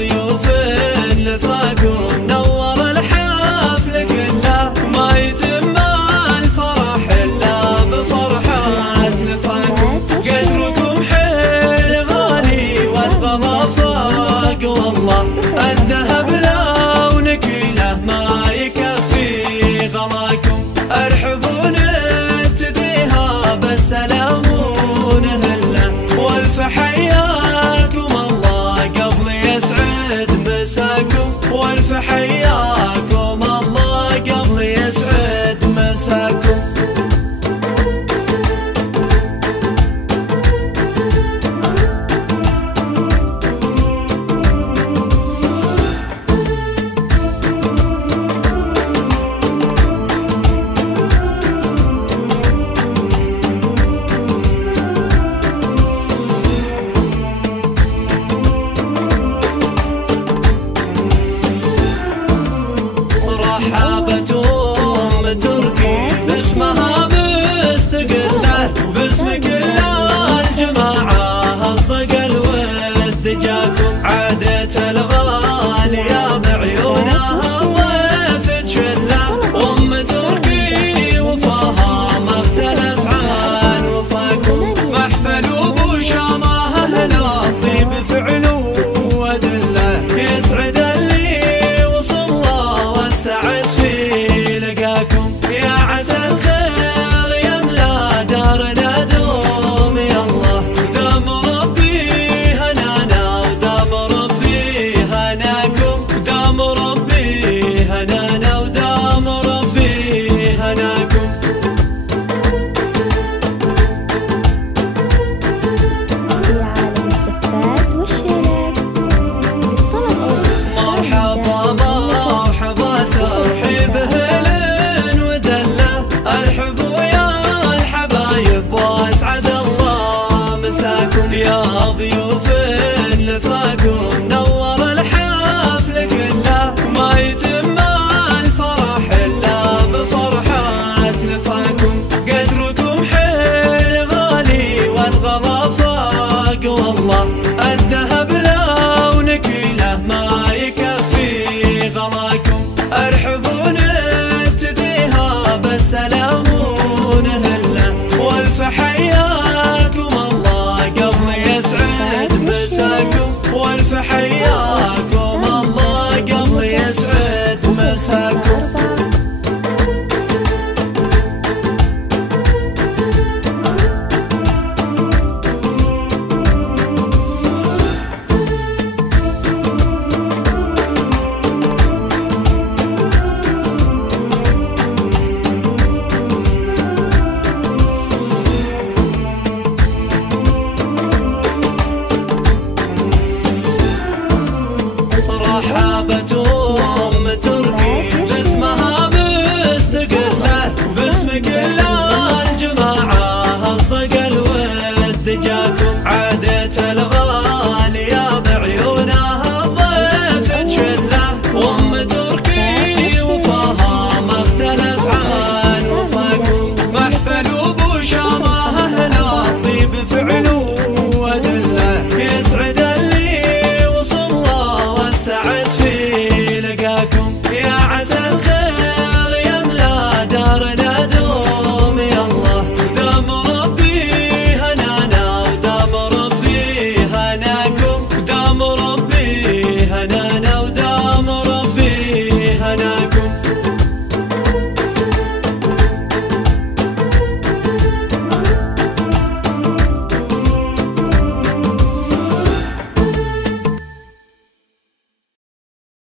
ضيوف لفاكم نور الحفل كله، ما يتم الفرح إلا بفرحة لفاكم. قدركم حيل غالي والغلا فاق والله، الذهب لو نكيله ما يكفي غلاكم. ارحبوا نبتديها بالسلام ونهله، والف حياكم الله قبل يسعد مساكم، والف حياكم الله قبل يسعد مساكم. رحابة أم تركي باسمها مستقلة، باسم كل الجماعة أصدق الود جاكم. عادت الغالية بعيونها ضيف تشله، أم تركي وفاها ما اختلف عن وفاكم. محفل أبو شامة أهل الطيب فعلوا ودله، يسعد اللي وصل والسعد في لقاكم. يا عسى الخير يملا دارنا دوم يا الله، دام ربي هنانا ودام ربي هناكم، دام ربي هنانا ودام ربي هناكم. في عالم الزفات والشيلات للطلب أو الاستفسار مرحبا ترحيب هلن ودله، ارحبوا يا الحبايب واسعد الله مساكم. يا ضيوف لفاكم نور الحفل كله، ما يتم الفرح الا بفرحة لفاكم. قدركم حيل غالي والغلا فاق والله، الذهب لو نكيله ما يكفي غلاكم. ارحبوا نبتديها بالسلام ونهله، والف حياكم الله قبل يسعد مساكم، والف حياكم الله قبل يسعد مساكم. رحابة